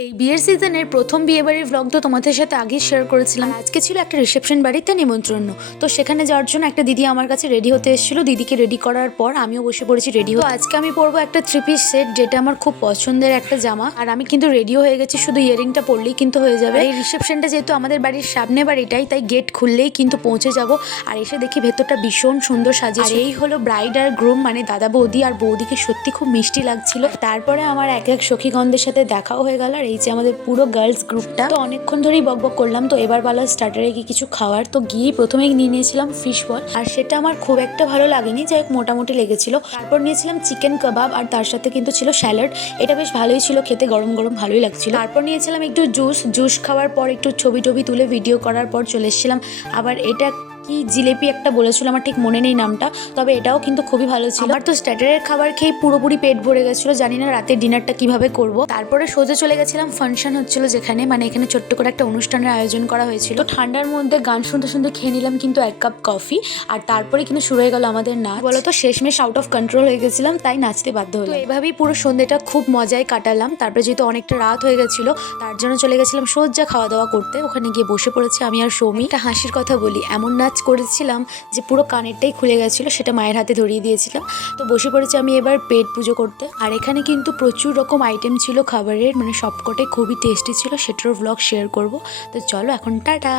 এই বিয়ের সিজনের প্রথম বিয়ে বাড়ির ব্লগ তো তোমাদের সাথে আগে শেয়ার করেছিলাম। আজকে ছিল একটা রিসেপশন বাড়িতে নিমন্ত্রণ। তো সেখানে যাওয়ার জন্য একটা দিদি আমার কাছে রেডি হতে এসেছিল। দিদিকে রেডি করার পর আমিও বসে পড়েছি রেডি তো আজকে আমি পরবো একটা থ্রি পিস সেট যেটা আমার খুব পছন্দের একটা জামা। আর আমি কিন্তু রেডিও হয়ে গেছি, শুধু ইয়ারিংটা পরলেই কিন্তু হয়ে যাবে। এই রিসেপশনটা যেহেতু আমাদের বাড়ির সামনে বাড়িটাই, তাই গেট খুললেই কিন্তু পৌঁছে যাব। আর এসে দেখি ভেতরটা ভীষণ সুন্দর সাজিয়ে আর এই হলো ব্রাইড আর গ্রুম মানে দাদা বৌদি। আর বৌদিকে সত্যি খুব মিষ্টি লাগছিল। তারপরে আমার এক এক সখীগণদের সাথে দেখাও হয়ে গেল। আর এই যে আমাদের পুরো গার্লস গ্রুপটা তো অনেকক্ষণ ধরেই বকবক করলাম। তো এবার বেলা স্টার্টারে গিয়ে কিছু খাওয়ার, তো গিয়েই প্রথমেই নিয়ে নিয়েছিলাম ফিশ বল আর সেটা আমার খুব একটা ভালো লাগেনি, যাই হোক মোটামুটি লেগেছিল। তারপর নিয়েছিলাম চিকেন কাবাব আর তার সাথে কিন্তু ছিল স্যালাড এটা বেশ ভালোই ছিল, খেতে গরম গরম ভালোই লাগছিল। তারপর নিয়েছিলাম একটু জুস জুস খাওয়ার পর একটু ছবি টবি তুলে ভিডিও করার পর চলে এসেছিলাম। আবার এটা কি জিলেপি একটা বলেছিল আমার ঠিক মনে নেই নামটা তবে এটাও কিন্তু খুবই ভালো ছিল। আমার তো স্ট্যাটারের খাবার খেয়ে পুরোপুরি পেট ভরে গেছিল জানি না রাতের ডিনারটা কীভাবে করব। তারপরে সোজা চলে গেছিলাম ফাংশন হচ্ছিল যেখানে মানে এখানে ছোট্ট করে একটা অনুষ্ঠানের আয়োজন করা হয়েছিল। তো ঠান্ডার মধ্যে গান শুনতে শুনতে খেয়ে নিলাম কিন্তু এক কাপ কফি আর তারপরে কিন্তু শুরু হয়ে গেল আমাদের নাচ। বলো তো শেষমেশ আউট অফ কন্ট্রোল হয়ে গেছিলাম তাই নাচতে বাধ্য হলো এভাবেই পুরো সন্ধ্যেটা খুব মজায় কাটালাম তারপরে যেহেতু অনেকটা রাত হয়ে গেছিল তার জন্য চলে গেছিলাম সজ্জা খাওয়া দাওয়া করতে। ওখানে গিয়ে বসে পড়েছি আমি আর সৌমি। একটা হাসির কথা বলি এমন নাচ করেছিলাম যে পুরো কানেরটাই খুলে গেছিল, সেটা মায়ের হাতে ধরিয়ে দিয়েছিলাম। তো বসে পড়েছি আমি এবার পেট পুজো করতে। আর এখানে কিন্তু প্রচুর রকম আইটেম ছিল খাবারের মানে সবকটাই খুবই টেস্টি ছিল, সেটারও ব্লগ শেয়ার করব। তো চলো এখন টাটা!